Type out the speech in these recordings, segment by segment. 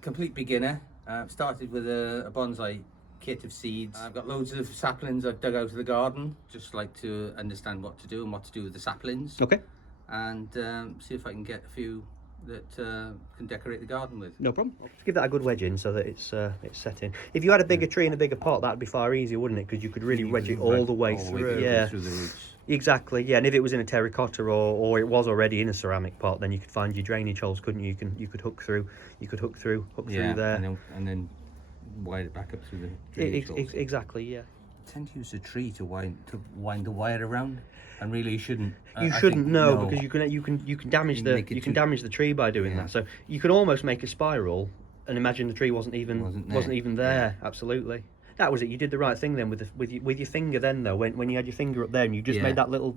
complete beginner. Started with a bonsai kit of seeds. I've got loads of saplings I've dug out of the garden. Just like to understand what to do and what to do with the saplings. Okay. And see if I can get a few that can decorate the garden with. No problem. Just give that a good wedge in so that it's set in. If you had a bigger tree and a bigger pot, that'd be far easier, wouldn't it? Because you could really wedge it all the way through. Yeah, through the roots. Exactly. Yeah, and if it was in a terracotta or it was already in a ceramic pot, then you could find your drainage holes, couldn't you? You could hook through. You could hook through there. And then wire it back up through the drainage holes. Exactly. Yeah. I tend to use a tree to wind the wire around. And really, you shouldn't. You shouldn't, no, because you can damage the tree by doing that. So you can almost make a spiral and imagine the tree wasn't even there. Yeah. Absolutely. That was it. You did the right thing then with your finger. Then though, when you had your finger up there and you just made that little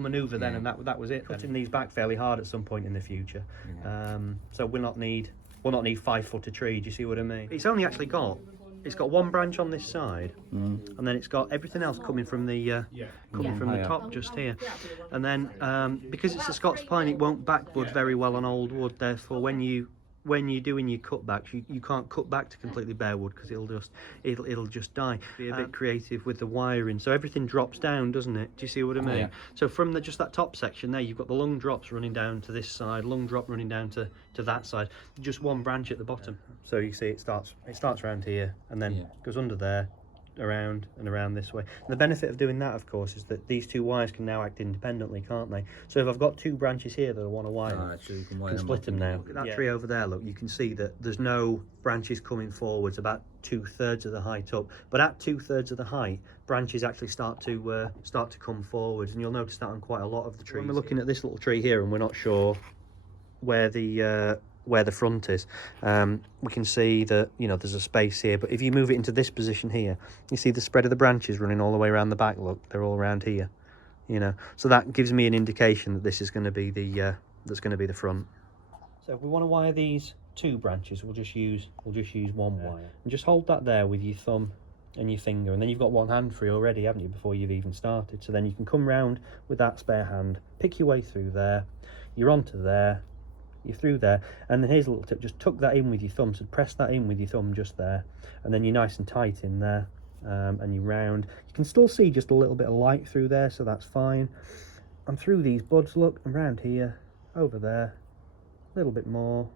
maneuver then, and that was it. Putting these back fairly hard at some point in the future. Yeah. So we'll not need 5 foot a tree. Do you see what I mean? It's only actually got. It's got one branch on this side, and then it's got everything else coming from the top just here. And then because it's a Scots Pine, it won't backbud very well on old wood. Therefore, when you're doing your cutbacks, you can't cut back to completely bare wood because it'll just die. Be a bit creative with the wiring, so everything drops down, doesn't it? Do you see what I mean? Yeah. So from just that top section there, you've got the long drops running down to this side, long drop running down to that side, just one branch at the bottom. So you see it starts around here and then goes under there, around and around this way. And the benefit of doing that, of course, is that these two wires can now act independently, can't they? So if I've got two branches here that I want to wire, so you can split them now. Look at that tree over there. Look, you can see that there's no branches coming forwards, about 2/3 of the height up. But at 2/3 of the height, branches actually start to come forwards, and you'll notice that on quite a lot of the trees. When we're looking at this little tree here, and we're not sure where the front is, we can see that there's a space here, but if you move it into this position here, you see the spread of the branches running all the way around the back. Look, they're all around here, so that gives me an indication that this is going to be the front. So if we want to wire these two branches, we'll just use one wire, and just hold that there with your thumb and your finger, and then you've got one hand free already, haven't you, before you've even started. So then you can come round with that spare hand, pick your way through there, you're onto there, you're through there, and then here's a little tip: just tuck that in with your thumb. So press that in with your thumb just there, and then you're nice and tight in there, and you round. You can still see just a little bit of light through there, so that's fine. And through these buds, look, around here, over there, a little bit more.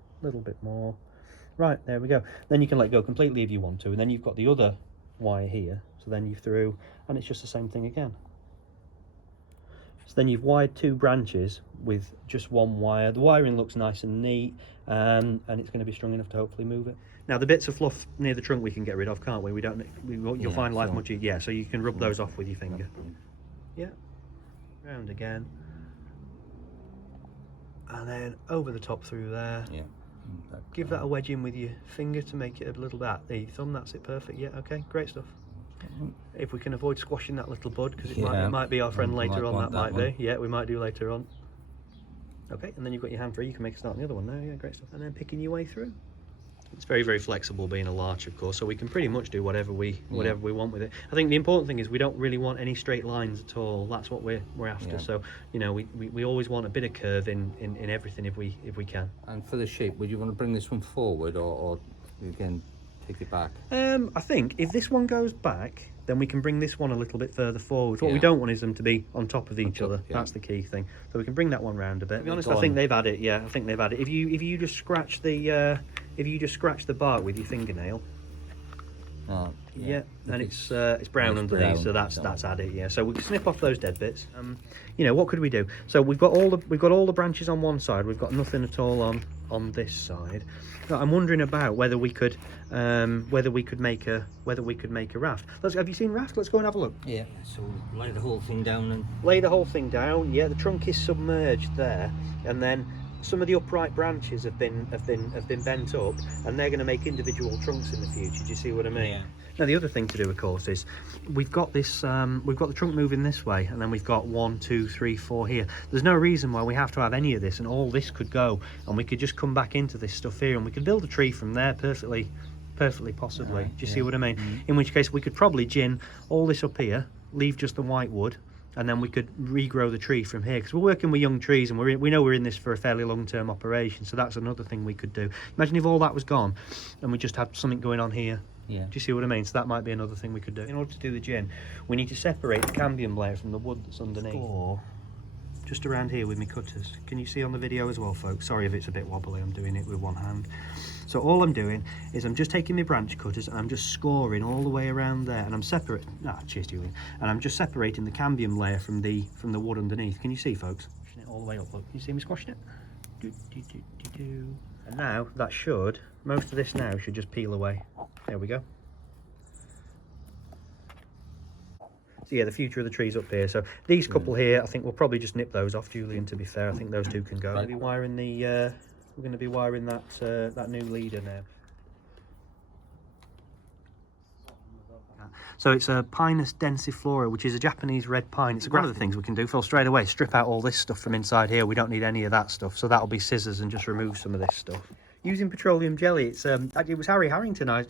Right, there we go. Then you can let go completely if you want to, and then you've got the other wire here, so then you're through, and it's just the same thing again. So then you've wired two branches with just one wire. The wiring looks nice and neat, and it's going to be strong enough to hopefully move it. Now the bits of fluff near the trunk we can get rid of, can't we? You'll find life much easier. Yeah, so you can rub those off with your finger. Yeah, round again, and then over the top through there. Yeah. Give that a wedge in with your finger to make it a little bit. There, your thumb. That's it. Perfect. Yeah. Okay. Great stuff. If we can avoid squashing that little bud, because it might be our friend later on. That might be. Yeah, we might do later on. Okay, and then you've got your hand free. You can make a start on the other one there. Yeah, great stuff. And then picking your way through. It's very, very flexible, being a larch, of course, so we can pretty much do whatever we want with it. I think the important thing is we don't really want any straight lines at all. That's what we're after. Yeah. So we always want a bit of curve in everything if we can. And for the shape, would you want to bring this one forward or again take it back? I think if this one goes back, then we can bring this one a little bit further forward. What we don't want is them to be on top of each other. Yeah. That's the key thing. So we can bring that one round a bit. To be honest, I think they've had it. Yeah, I think they've had it. If you just scratch the bark with your fingernail. Yeah, and it's brown underneath, so that's had it. Yeah, so we can snip off those dead bits. What could we do? So we've got all the branches on one side. We've got nothing at all on this side. I'm wondering about whether we could make a raft. Have you seen raft? Let's go and have a look. Yeah. So lay the whole thing down Yeah, the trunk is submerged there, and then some of the upright branches have been bent up, and they're going to make individual trunks in the future. Do you see what I mean? Yeah. Now the other thing to do, of course, is we've got this. We've got the trunk moving this way, and then we've got 1, 2, 3, 4 here. There's no reason why we have to have any of this, and all this could go, and we could just come back into this stuff here, and we could build a tree from there perfectly possibly. Do you see what I mean? In which case we could probably gin all this up here, leave just the white wood, and then we could regrow the tree from here, because we're working with young trees and we know we're in this for a fairly long-term operation, so that's another thing we could do. Imagine if all that was gone and we just had something going on here. Yeah. Do you see what I mean? So that might be another thing we could do. In order to do the gin, we need to separate the cambium layer from the wood that's underneath. Or just around here with my cutters. Can you see on the video as well, folks? Sorry if it's a bit wobbly, I'm doing it with one hand. So all I'm doing is I'm just taking my branch cutters and I'm just scoring all the way around there, and I'm separating. Cheers, Julian. And I'm just separating the cambium layer from the wood underneath. Can you see, folks? Pushing it all the way up. Look, can you see me squashing it? And now that most of this now should just peel away. There we go. So yeah, the future of the trees up here. So these couple here, I think we'll probably just nip those off, Julian. To be fair, I think those two can go. We're going to be wiring that new leader now. So it's a Pinus densiflora, which is a Japanese red pine. It's one of the things we can do. Phil, straight away, strip out all this stuff from inside here. We don't need any of that stuff. So that'll be scissors and just remove some of this stuff. Using petroleum jelly, it was Harry Harrington I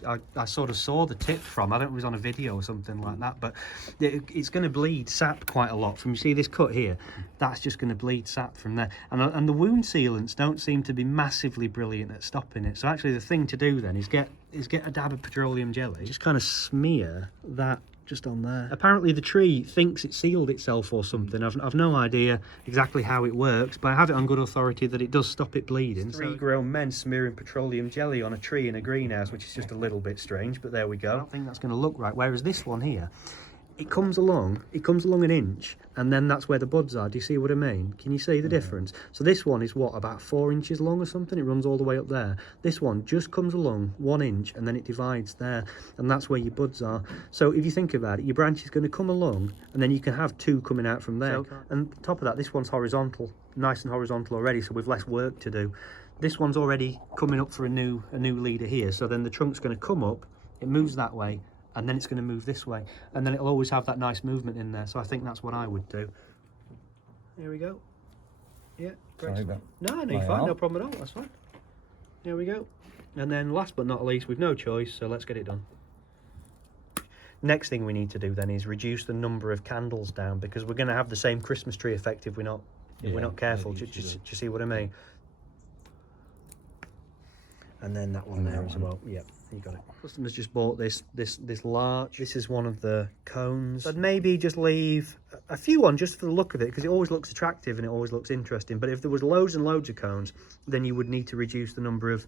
sort of saw the tip from. I don't know if it was on a video or something like that, but it's going to bleed sap quite a lot. From, you see this cut here, that's just going to bleed sap from there. And the wound sealants don't seem to be massively brilliant at stopping it. So actually the thing to do then is get a dab of petroleum jelly, just kind of smear that just on there. Apparently the tree thinks it sealed itself or something. I've no idea exactly how it works, but I have it on good authority that it does stop it bleeding. 3 grown men smearing petroleum jelly on a tree in a greenhouse, which is just a little bit strange, but there we go. I don't think that's going to look right. Whereas this one here, it comes along an inch, and then that's where the buds are. Do you see what I mean? Can you see the difference? So this one is what, about 4 inches long or something? It runs all the way up there. This one just comes along 1 inch, and then it divides there, and that's where your buds are. So if you think about it, your branch is going to come along, and then you can have 2 coming out from there. And on top of that, this one's horizontal, nice and horizontal already, so we've less work to do. This one's already coming up for a new leader here, so then the trunk's going to come up, it moves that way, and then it's going to move this way, and then it'll always have that nice movement in there. So I think that's what I would do. Here we go. Yeah, great. Sorry about no, you're fine, no problem at all, that's fine. Here we go. And then last but not least, we've no choice, so let's get it done. Next thing we need to do then is reduce the number of candles down, because we're going to have the same Christmas tree effect if we're not careful. Do you see what I mean? And then that one there as well. Yep, you got it. Customers just bought this larch. This is one of the cones. I'd maybe just leave a few on just for the look of it, because it always looks attractive and it always looks interesting. But if there was loads and loads of cones, then you would need to reduce the number of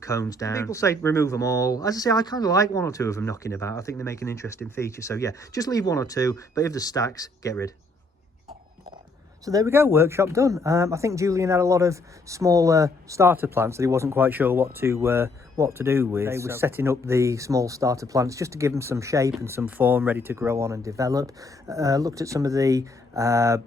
cones down. People say remove them all. As I say, I kind of like 1 or 2 of them knocking about. I think they make an interesting feature. So yeah, just leave 1 or 2. But if there's stacks, get rid. So there we go, workshop done. I think Julian had a lot of smaller starter plants that he wasn't quite sure what to do with. They were setting up the small starter plants just to give them some shape and some form, ready to grow on and develop. Looked at some of the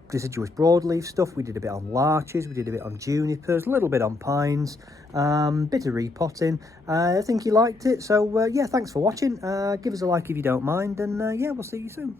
deciduous broadleaf stuff. We did a bit on larches, we did a bit on junipers, a little bit on pines, bit of repotting. I think he liked it. So yeah, thanks for watching. Give us a like if you don't mind, and yeah, we'll see you soon.